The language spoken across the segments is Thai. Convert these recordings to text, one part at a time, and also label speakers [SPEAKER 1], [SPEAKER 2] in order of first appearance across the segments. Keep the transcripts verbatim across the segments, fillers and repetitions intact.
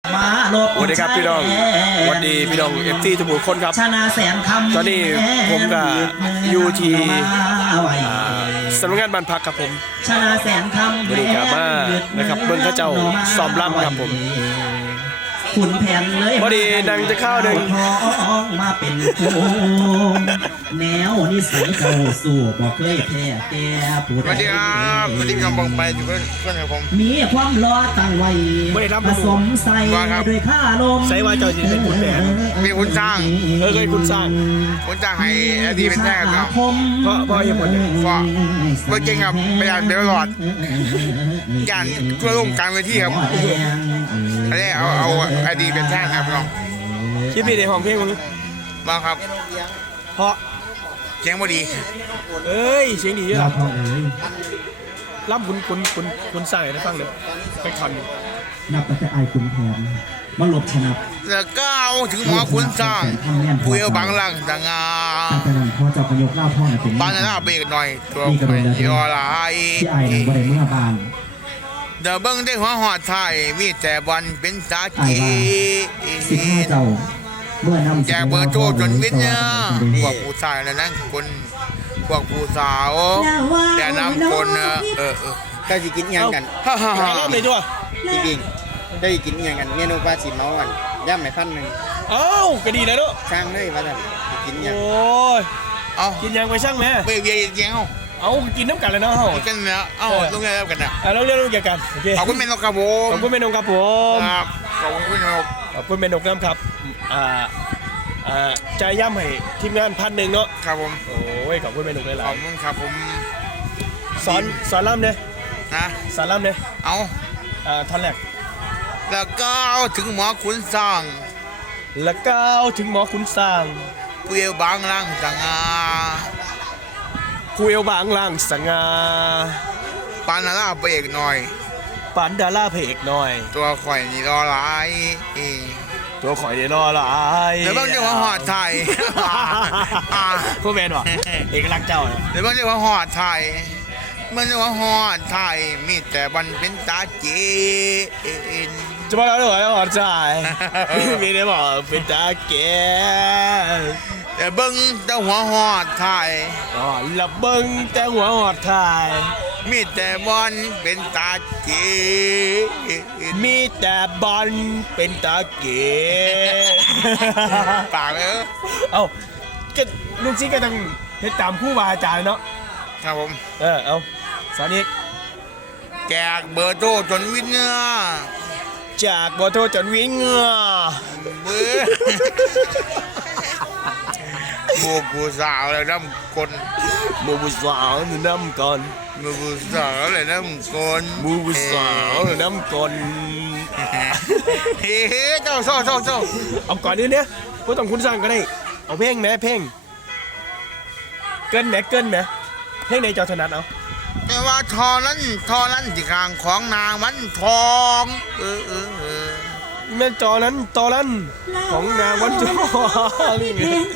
[SPEAKER 1] สวัสดีครับพี่น้องสวัสดีพี่น้องเอฟซีทุกคนครับตอนนี้ผมกับอยู่ที่สำนักงานบ้านพักครับผมบริการมานะครับเบิ้งข้าเจ้าซ้อมรำครับผมขุนแผ่นเลยพอดีนางจะเข้าหนึ่งมาเป็นโคแนวนิสัยเจ้าสู่บอกเคยแพ้แก่ผู้ใดสวัสดีครับสวัสดีครับบอกไปอยู่เพื่อนเพื่อนกับผมมีความรอตั้งไว้ผสมใส่ด้วยข้าลมใส่ว่าเจ้าจะเป็นขุนแผนมีขุนสร้างเออเคยขุนสร้างขุนสร้างให้อดีเป็นแท้ครับเพราะเพราะเหตุผลเพราะเมื่อกี้ครับไปอ่านเบลลอดการกระลุ่มกลางเวทีครับอันนี้เอาเอาอดีเป็นแท้ครับน้องคิดพี่ในห้องเพลงมึงมาครับเพราะเสียงพอดีเอ้ยเสียงดีเยอะหรอล่ำคุณคุณคุณคุณใส่นะฟังเลยไปคอนนับแต่ไอคุณแทนมาหลบชนะแล้วก็เอาถึงหมอคุณสร้างผู้เอวบางหลังต่างงาแต่นั้นพอจะประโยคเล่าพ่อเนี่ยเป็นบ้านหน้าเบรกหน่อยตัวไปยอลายที่ไอ้หนึ่งบริเมื่อบานเดี๋ยวเบิ้งได้หัวหอดไทยมีแต่บอลเป็นสาจีสิบห้าเจ้าเมื่อนำแจกเบอร์โทรจนวิทย์เนี่ยพวกผู้ชายแล้วนั่งคนพวกผู้สาวแต่น้ำคนเออเออได้จะกินยังกันฮ่าฮ่าฮ่าเริ่มเลยจ้ะจริงๆได้กินยังกันเมนูปลาสีเมากันย่ำไม่พันหนึ่งเอ้าก็ดีเลยลูกช่างเลยว่าท่านกินยังโอ้ยเอากินยังไปช่างไหมเบียร์เบียร์ยังเอาเอากินน้ำกันเลยเนาะกันเนาะเอาลงเรียนกันนะเราเรียนลงเกี่ยวกันโอเคขอบคุณเมนูครับผมขอบคุณเมนูครับผมครับขอบคุณเมนูขอบคุณเมนูครับอ่าอ่าใจย่ำให้ทีมงานพันหนึ่งเนาะครับผมโอ้ยขอบคุณเมนูหลายๆขอบคุณครับผมสอนสอนล่ำเนี่ยนะสอนล่ำเนี่ยเอาอ่าท่อนแรกแล้วก็ถึงหมอขุนสร้างแล้วก็ถึงหมอขุนสร้างเปลี่ยวบางล่างสังอาคุยเอาบางล่างสง่าปานดาราเพกหน่อยปานดาราเพกหน่อยตัวข่อยนี่รอหลายตัวข่อยนี่รอหลายเดี๋ยวบ้างจะว่าหอดไทยพวกแมนวะเอกลักษณ์เจ้าเดี๋ยวบ้างจะว่าหอดไทยมันจะว่าหอดไทยมีแต่บันเป็นตาจีนจะมาแล้วเหรอหอดไทยมีได้บอกเป็นตาเก๋แต่เบิ้งแต่หัวหอดไทยอ๋อละเบิ้งแต่หัวหอดไทยมีแต่บอลเป็นตาเก๋มีแต่บอลเป็นตาเก๋ปากเลยเอ้าก็ลูกศิษย์ก็ต้องเฮ็ดตามผู้บาอาจารย์เนาะครับผมเออเอาสอนอีกแจกเบอร์โทรจนวิ่งเงือจากเบอร์โทรจนวิ่งเงือเบื่อบูบูสาวเลยน้ำคนบูบูสาวเลยน้ำก่อนบูบูสาวเลยน้ำก่อนบูบูสาวเลยน้ำก่อนเฮ้ยเจ้าโซ่โซ่โซ่เอาก่อนนี้เนี่ยก็ต้องคุณสร้างก็ได้เอาเพลงไหมเพลงเกินไหมเกินไหมเพลงในเจ้าถนัดเอาแต่ว่าทอนั้นทอนั้นที่ข้างของนางมันทองเออเออเออแม่จอนั้นตอนั้นของนางวันทองคุณ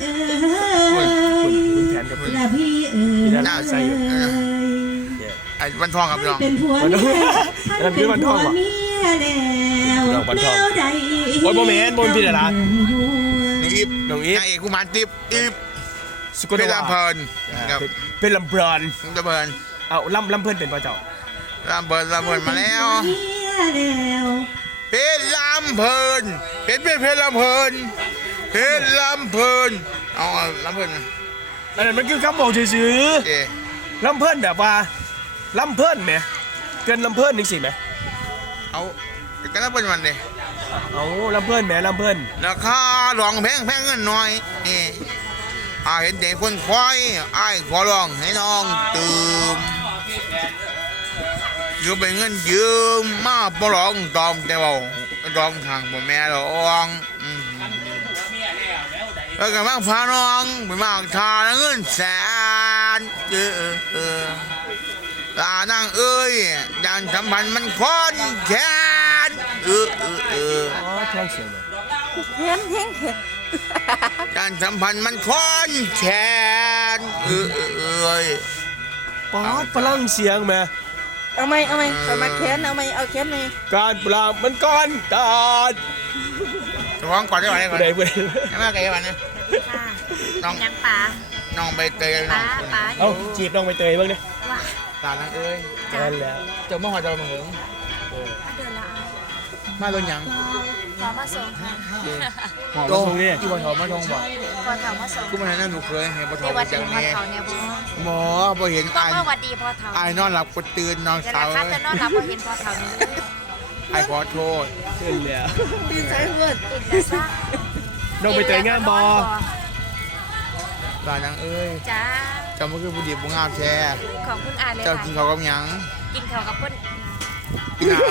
[SPEAKER 1] คุณแทนกับคุณพี่น่าใส่ไอ้วันทองครับพี่น้องนั่นคือวันทองวะน้องวันทองโอ้ยโมเมนต์โมเมนต์พี่เดล่ะนี่อีฟน้องอีฟนางเอกกุมารติ๊บอีฟเป็นลำเพลินเป็นลำเพลินลำเพลินเอาลำลำเพลินเป็นป่ะเจ้าลำเพลินลำเพลินมาแล้วเพชรลำเพลินเพชรเป็นเพชรลำเพลินเพชรลำเพลินเอาลำเพลินอันนั้นมันคือคำบอกซื่อๆลำเพลินแบบว่าลำเพลินไหมเกินลำเพลินนึงสิไหมเอาก็ลำเพลินมันเลยเอาลำเพลินไหมลำเพลินราคาลองแพงแพงเงินหน่อยนี่อาเห็นเด็กคนควายไอ้ขอลองให้น้องตื่มยืมไปเงินยืมมาปลองตอมแต่ว่าตอมทางบ่แม่หรอกแล้วก็มาพาน้องไปมากทาเงินแสนเออเออลานางเอ้ยดันสัมพันธ์มันค้อนแขนเออเออเอออ๋อแทงเสียงเลยเห็นเห็นเห็นดันสัมพันธ์มันค้อนแขนเออเออเออปอดพลังเสียงแม่
[SPEAKER 2] เอาไหมเอาไหมสมัครแขนเอาไหมเอาแขนไหม
[SPEAKER 1] การปราบมันก่อนการ
[SPEAKER 3] ร้องก่อนได้ไหมก่อน
[SPEAKER 1] ได้เพื่อน
[SPEAKER 3] ไม่มาไกลวันนี้
[SPEAKER 4] ค่ะน้องยังป๋า
[SPEAKER 3] น้องใบเตย
[SPEAKER 4] ป๋าป๋า
[SPEAKER 1] เอ้าจีบน้องใบเตยบ้างเนี่ย
[SPEAKER 3] ตาลังเอ้ย
[SPEAKER 1] นั่นแล้ว
[SPEAKER 3] เจ้ามาหอดเรามาเหง
[SPEAKER 4] มาเดินละ
[SPEAKER 3] มาโดนยัง
[SPEAKER 4] ขอมาส่งค่ะ
[SPEAKER 1] หอมตรงนี้
[SPEAKER 3] ที่พอทอมาทองบอก
[SPEAKER 4] พอเถามาส่ง
[SPEAKER 3] กูมาหน้าหนูเคยเห็นพอทอ
[SPEAKER 4] มาจากแม่
[SPEAKER 3] หมอพอเห็น
[SPEAKER 4] ไอ้วัดดีพอเถา
[SPEAKER 3] ไอ้นอนหลับกดตื่นนอนเสา
[SPEAKER 4] ร์จะนอนหลับพอเห็นพอเถานี้
[SPEAKER 3] ไอ้ขอโทษ
[SPEAKER 1] ขึ้นแล้ว
[SPEAKER 2] ตื่นสายเพื่อน
[SPEAKER 4] ตื่นแต่เช้า
[SPEAKER 1] น้องใบเตยงามบอ
[SPEAKER 3] ตาลังเอ้ย
[SPEAKER 4] จ้า
[SPEAKER 3] เจ้ามันคือผู้ดีผู้งามแท้
[SPEAKER 4] ของคุณอาเลย
[SPEAKER 3] เจ้ากินเขากับยัง
[SPEAKER 4] กินเขากับคุณ
[SPEAKER 3] พี่นา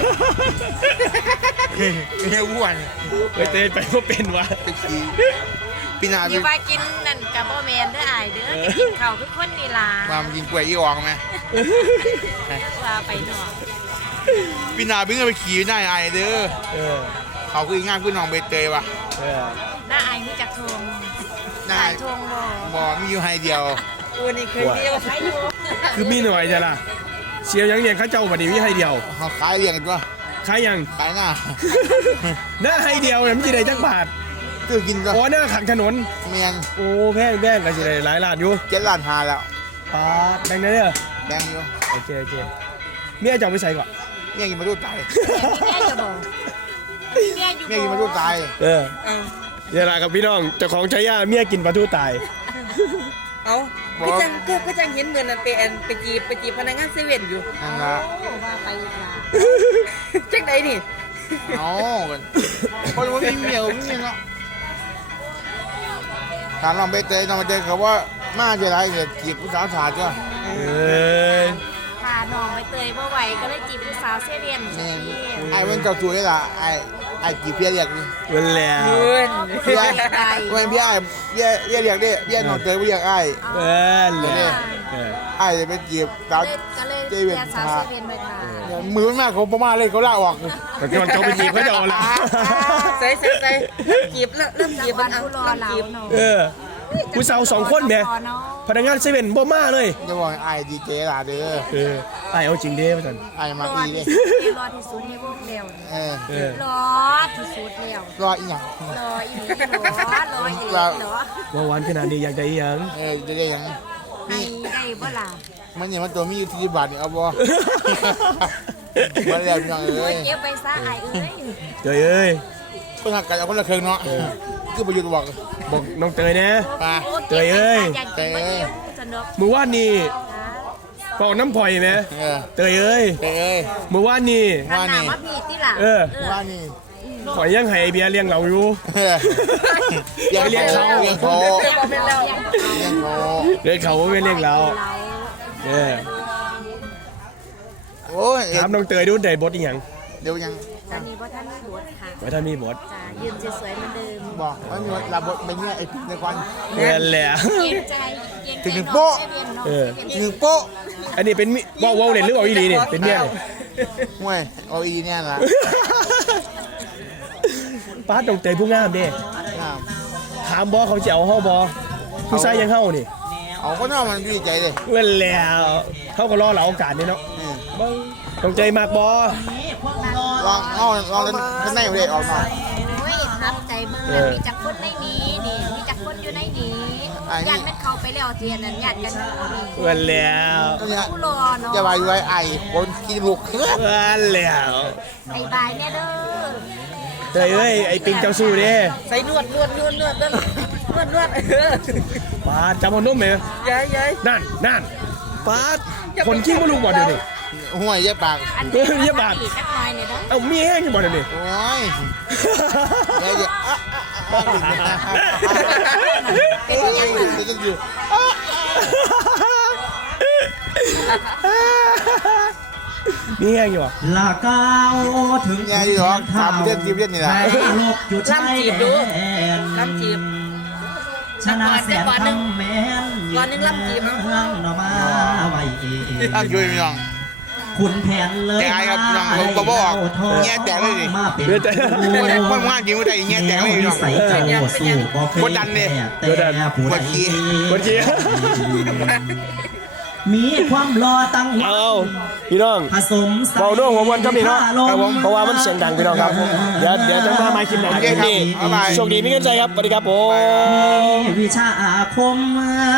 [SPEAKER 3] ไม่ใช่อ้วน
[SPEAKER 1] ใบเตยไปก็เป็นวะ
[SPEAKER 3] พี่นา
[SPEAKER 4] พี่ว่ากินนั่นกับโบแมนเด้อไอเด้อกินเขาทุกคนนี่ล่ะ
[SPEAKER 3] ความกินกล้วยอีออกไหม
[SPEAKER 4] ว่าไปหน่อย
[SPEAKER 3] พี่นาพี่ก็ไปขี่หน้าไอเด้อเขาคือง่ายคือน้องใบเตยว่ะ
[SPEAKER 4] หน้าไอมีจักทงหน้าทงบ่
[SPEAKER 3] บ่มีอยู่ไฮเดียว
[SPEAKER 2] ตัวนี้เคยเดียว
[SPEAKER 1] คือมีหน่อยจ้ะล่ะเชียวยังยังเขาเจ้าบัดนี้มีให้เดียว
[SPEAKER 3] เขาขายเลี้ยงตัว
[SPEAKER 1] ขายยัง
[SPEAKER 3] ขายหน้า
[SPEAKER 1] หน้าให้เดียวเนี่ยมันจะได้จักบาท
[SPEAKER 3] คือกินก็
[SPEAKER 1] โอ้หน้าขังถนน
[SPEAKER 3] เมียน
[SPEAKER 1] โอ้แพงแพงก็จะได้หลายล้านอยู่
[SPEAKER 3] เจ็ดล้านหาแล้ว
[SPEAKER 1] ป้าแบงค์ไหนเนี่ย
[SPEAKER 3] แบงค์อยู่
[SPEAKER 1] โอเคโอเคเมียจะไปใส่ก่อน
[SPEAKER 3] เมียกินมาดูตาย
[SPEAKER 4] เมียจะบอก
[SPEAKER 3] เมียอยู่เมียกินมาดูตาย
[SPEAKER 1] เออเนี่ยแหละกับพี่น้องเจ้าของชายาเมียกินปลาทูตาย
[SPEAKER 2] เอาก็จังก็ก็จังเห็นเหมือนไปแอนไปจีบไปจีบพนักงานเซเว่นอยู่
[SPEAKER 3] นั่นละ
[SPEAKER 4] ว่าไปอีกละ
[SPEAKER 2] จังไหนนี่
[SPEAKER 3] เอากันเพราะว่ามีเมียมีเนาะถามน้องใบเตยน้องใบเตยเขาว่ามาจะไรเกิดจีบผู้สาวถาดจ้ะ
[SPEAKER 1] เอ้ย
[SPEAKER 4] พาน้องใบเตยเมื่อไหร่ก็เลยจีบผู้สาวเซเว่น
[SPEAKER 3] ไอ้เว้นเจ้าตัวนี่ล่ะไอ้ไอ้จีบเพี้ยเรียกนี่
[SPEAKER 1] เว้นแล้ว
[SPEAKER 3] เพี้ยเว้นเพี้ยไอ้เพี้ยเรียกเรียกดิเพี้ยน้องเตยเรียกไอ้
[SPEAKER 1] เว้นแล้ว
[SPEAKER 3] ไอ้จะไปจีบสาว
[SPEAKER 4] เซเว่นสาวเซเว่นไปค่ะ
[SPEAKER 3] มือมันมากเขาประมาณเลยเขาล่าออก
[SPEAKER 1] แต่ก่อนเขาไปจีบเขาจะเอาละ
[SPEAKER 2] ใส่ใส่ใส่จีบแล้วเริ่มจีบมัน
[SPEAKER 4] ผู้รอเรา
[SPEAKER 1] เออผู้สาวสองคนแม่พนักงานเซเว่นบ่มาเลย
[SPEAKER 3] จะบอกไอ้ดีเจล่ะเด้อ
[SPEAKER 1] เออไอ้เอาจริงเด้พ่อท่าน
[SPEAKER 3] ไอ้มาดีเด้
[SPEAKER 4] รอที่สุดในวงเดียว
[SPEAKER 3] เออ
[SPEAKER 4] รอที่สุดเดียว
[SPEAKER 3] รออีหยัง
[SPEAKER 4] รออีหยังรอรออีหยังรอ
[SPEAKER 1] ว่าวันขนาดนี้อยากได้อีหยัง
[SPEAKER 3] เออจะได้ยัง
[SPEAKER 4] ให้ได้บ่ล่ะ
[SPEAKER 3] มันเนี่ยมันตัวมีอยู่ที่บาทนี่เอาบ่มาแล้วยังเอ้ย
[SPEAKER 4] เก็บไปซะไอ้เอ้ย
[SPEAKER 1] เตยเอ้ย
[SPEAKER 3] คนหักกันเอาคนละเครื่องเนาะคือประโยชน์บอก
[SPEAKER 1] บอกน้องเตยนะเตยเอ้ย
[SPEAKER 4] เตยเอ้ย
[SPEAKER 1] มือว่านนี่ปอกน้ำพลอยไหมเตยเอ้ย
[SPEAKER 3] เตยเอ้ย
[SPEAKER 1] มือว่านนี่
[SPEAKER 4] ว่านนี่
[SPEAKER 1] เออ
[SPEAKER 3] ว่านนี่
[SPEAKER 1] ข่อยยังให้เบียร์เลี้ยงเราอยู่
[SPEAKER 3] เลี้ยงเลี้ยงเขาเลี้ยงเขาเลี้ยงเขา
[SPEAKER 1] เลี้ยงเขาไม่เลี้ยงเราเออ
[SPEAKER 3] โอ้ย
[SPEAKER 1] ถามน้องเตยดูได้บทอีหยัง
[SPEAKER 3] เดี๋ยวยัง
[SPEAKER 4] ตอนนี้บทท่านมีบทค่ะ
[SPEAKER 1] บทท่านมีบท
[SPEAKER 4] จ้ายืนสวยๆเหมือนเดิม
[SPEAKER 3] บอกว่ามีรับบทเป็นเนี่ยไอ้ในควัน
[SPEAKER 1] เงี้ยแหละ
[SPEAKER 4] เย็นใจเย็นใจ
[SPEAKER 3] ถึงโป๊ะ
[SPEAKER 1] เออ
[SPEAKER 3] ถึงโป๊ะ
[SPEAKER 1] อันนี้เป็นว่าวว่าวเล่นหรือว่าวอีหลีนี่เป็นเมีย
[SPEAKER 3] ห่วยเอาอีเนี่ยละ
[SPEAKER 1] ป้าต้องเตยผู้งามเด้ถามบอเขาจะเอาเข้าบอผู้ชายยังเข้านี่
[SPEAKER 3] เอาก็น่ามันดีใจเลย
[SPEAKER 1] เว้นแล้วเขาก็รอเราโอกาสนี่เนาะต้องใจมากบอ
[SPEAKER 3] ลองเอาลองท่านไหนเลยออกมา
[SPEAKER 4] โอ้ยทับใจมึงนะมีจักรคนในนี้นี่มีจักรคนอยู่ในนี้ยันเม็ดเขาไปแล้วเทียนนั่นยันกัน
[SPEAKER 1] เว้นแล้ว
[SPEAKER 4] ผู้รอเนาะ
[SPEAKER 3] จะไปไว้ไอ้คนกินลูก
[SPEAKER 1] เว้นแล้ว
[SPEAKER 4] ไอ้บายเนี่ยเด้อ
[SPEAKER 1] เฮ้ยเอ้ยไอ้ปิงเจ้าสู้ดิ
[SPEAKER 2] ใส่นวดนวดนวดนวดนวดนวดนวด
[SPEAKER 1] ปาดจำมันนุ่มไหม
[SPEAKER 2] ยัยยัย
[SPEAKER 1] นั่นนั่นปาดคนขี้มาลูกบอลเดี๋ยวนี้
[SPEAKER 3] ห่วยเย็บปาก
[SPEAKER 1] เออเย็บปากเอามีแห้งกี่บอลเดี๋ยวนี้
[SPEAKER 3] โอ้ยเดี๋ยวเดี๋ยว
[SPEAKER 4] เป็นยังไง
[SPEAKER 3] เป็นยังอยู่
[SPEAKER 1] มีแห้งอยู่อ่ะ
[SPEAKER 2] ลาเก้าถึง
[SPEAKER 3] ไงหรอสามเดือนจีบเดือนนี่แหละ
[SPEAKER 2] ล่ำจีบดูล่ำจีบชนะแสนคำแม่นวันนึงล่ำจีบเรื่องนมาไว้เอง
[SPEAKER 3] ล่ำจีบน้อง
[SPEAKER 2] คุณแผนเลย
[SPEAKER 3] แจกครับน้องผมก็บอกแง่แจกเลยดิ
[SPEAKER 1] เดือดแต่
[SPEAKER 3] คนงานจริงไม่ได้แง่แจกเลยน้องคนดันเนี่ย
[SPEAKER 1] คนดันคนขี้คนขี้
[SPEAKER 5] มีความรอตั้ง
[SPEAKER 1] เอาพี่น้อง
[SPEAKER 5] ผสม
[SPEAKER 1] เบาด้วยหัววันครับพี่น้องครับผมเพราะว่ามันเสียงดังพี่น้องครับเดี๋ยวเดี๋ยวจะมาไม้คลิปหน้าคลิปนี้โชคดีมีเงินใจครับสวัสดีครับผม
[SPEAKER 5] วิชาอาคม